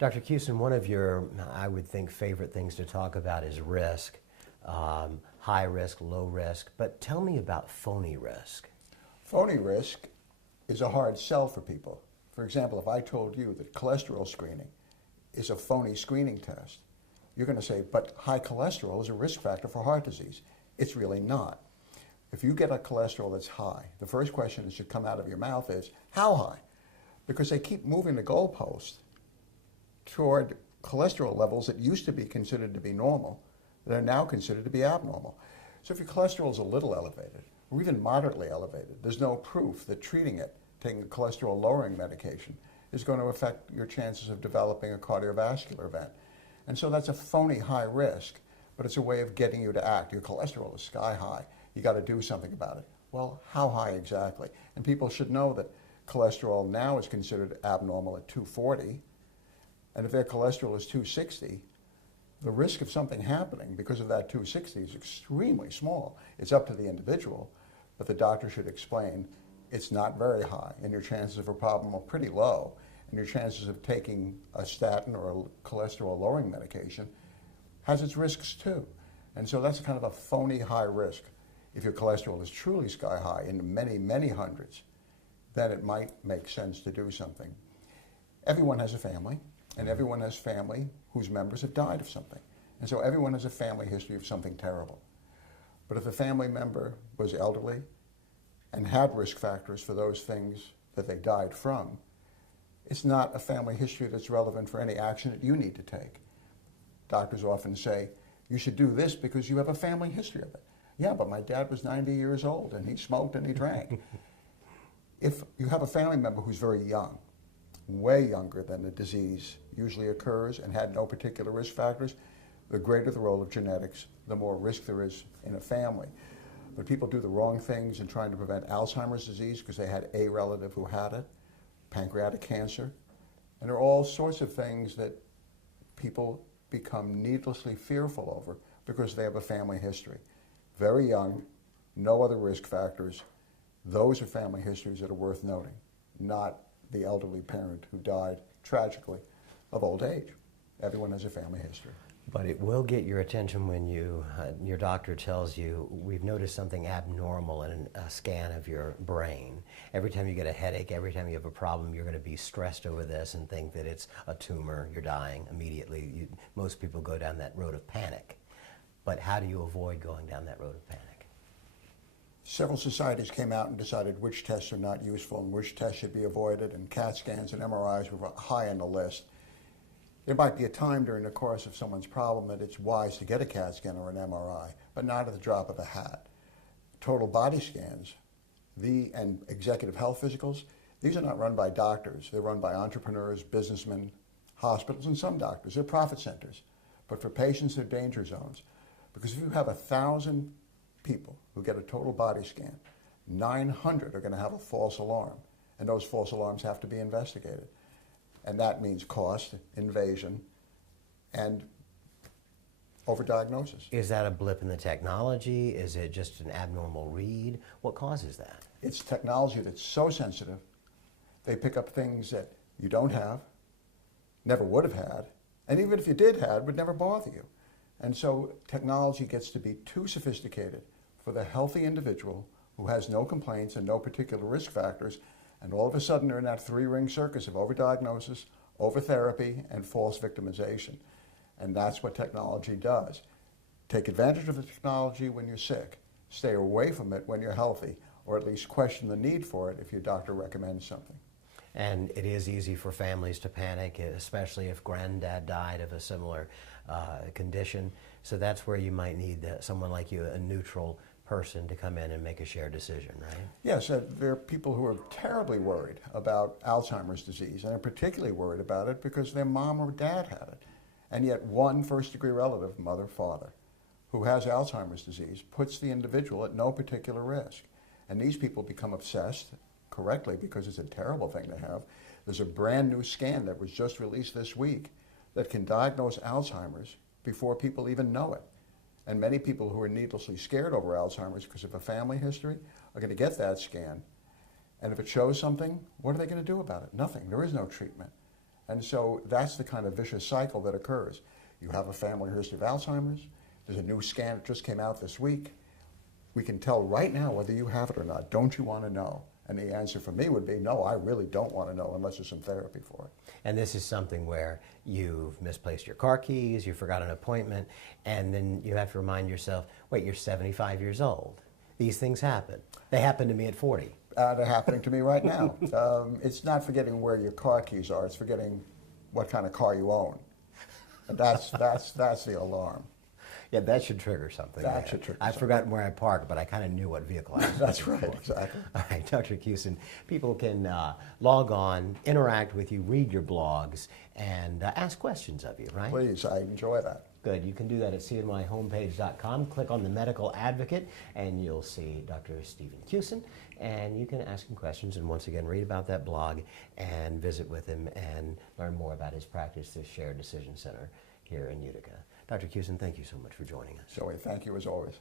Dr. Cusin, one of your, I would think, favorite things to talk about is risk, high risk, low risk, but tell me about phony risk. Phony risk is a hard sell for people. For example, if I told you that cholesterol screening is a phony screening test, you're going to say, but high cholesterol is a risk factor for heart disease. It's really not. If you get a cholesterol that's high, the first question that should come out of your mouth is, how high? Because they keep moving the goalpost toward cholesterol levels that used to be considered to be normal, that are now considered to be abnormal. So if your cholesterol is a little elevated, or even moderately elevated, there's no proof that treating it, taking a cholesterol lowering medication, is going to affect your chances of developing a cardiovascular event. And so that's a phony high risk, but it's a way of getting you to act. Your cholesterol is sky high. You got to do something about it. Well, how high exactly? And people should know that cholesterol now is considered abnormal at 240, and if their cholesterol is 260, the risk of something happening because of that 260 is extremely small. It's up to the individual, but the doctor should explain it's not very high, and your chances of a problem are pretty low, and your chances of taking a statin or a cholesterol-lowering medication has its risks too. And so that's kind of a phony high risk. If your cholesterol is truly sky high in many, many hundreds, then it might make sense to do something. Everyone has a family, and everyone has family whose members have died of something. And so everyone has a family history of something terrible. But if a family member was elderly and had risk factors for those things that they died from, it's not a family history that's relevant for any action that you need to take. Doctors often say, you should do this because you have a family history of it. Yeah, but my dad was 90 years old and he smoked and he drank. If you have a family member who's very young, way younger than the disease usually occurs and had no particular risk factors, the greater the role of genetics, the more risk there is in a family. But people do the wrong things in trying to prevent Alzheimer's disease because they had a relative who had it, pancreatic cancer, and there are all sorts of things that people become needlessly fearful over because they have a family history. Very young, no other risk factors. Those are family histories that are worth noting, not the elderly parent who died tragically of old age. Everyone has a family history. But it will get your attention when your doctor tells you, we've noticed something abnormal in a scan of your brain. Every time you get a headache, every time you have a problem, you're going to be stressed over this and think that it's a tumor, you're dying immediately. Most people go down that road of panic. But how do you avoid going down that road of panic? Several societies came out and decided which tests are not useful and which tests should be avoided, and CAT scans and MRIs were high on the list. There might be a time during the course of someone's problem that it's wise to get a CAT scan or an MRI, but not at the drop of a hat. Total body scans and executive health physicals, these are not run by doctors. They're run by entrepreneurs, businessmen, hospitals, and some doctors. They're profit centers. But for patients, they're danger zones. Because if you have 1,000 people who get a total body scan, 900 are going to have a false alarm, and those false alarms have to be investigated. And that means cost, invasion, and overdiagnosis. Is that a blip in the technology? Is it just an abnormal read? What causes that? It's technology that's so sensitive, they pick up things that you don't have, never would have had, and even if you did have, would never bother you. And so technology gets to be too sophisticated for the healthy individual who has no complaints and no particular risk factors, and all of a sudden they're in that three-ring circus of overdiagnosis, overtherapy, and false victimization. And that's what technology does. Take advantage of the technology when you're sick. Stay away from it when you're healthy, or at least question the need for it if your doctor recommends something. And it is easy for families to panic, especially if granddad died of a similar condition. So that's where you might need someone like you, a neutral person, to come in and make a shared decision, right? Yes, there are people who are terribly worried about Alzheimer's disease, and are particularly worried about it because their mom or dad had it. And yet one first-degree relative, mother, father, who has Alzheimer's disease, puts the individual at no particular risk. And these people become obsessed, correctly, because it's a terrible thing to have. There's a brand new scan that was just released this week that can diagnose Alzheimer's before people even know it. And many people who are needlessly scared over Alzheimer's because of a family history are going to get that scan. And if it shows something, what are they going to do about it? Nothing. There is no treatment. And so that's the kind of vicious cycle that occurs. You have a family history of Alzheimer's. There's a new scan that just came out this week. We can tell right now whether you have it or not. Don't you want to know? And the answer for me would be, no, I really don't want to know unless there's some therapy for it. And this is something where you've misplaced your car keys, you forgot an appointment, and then you have to remind yourself, wait, you're 75 years old. These things happen. They happened to me at 40. They're happening to me right now. It's not forgetting where your car keys are. It's forgetting what kind of car you own. And that's the alarm. Yeah, that should trigger something. That should trigger I've something. forgotten where I parked, but I kind of knew what vehicle I was in. That's right, before. exactly. All right, Dr. Cusin, people can log on, interact with you, read your blogs, and ask questions of you, right? Please, I enjoy that. Good. You can do that at cnyhomepage.com. Click on the Medical Advocate, and you'll see Dr. Stephen Cusin, and you can ask him questions and once again read about that blog and visit with him and learn more about his practice, the Shared Decision Center here in Utica. Dr. Cusin, thank you so much for joining us. Joey, thank you as always.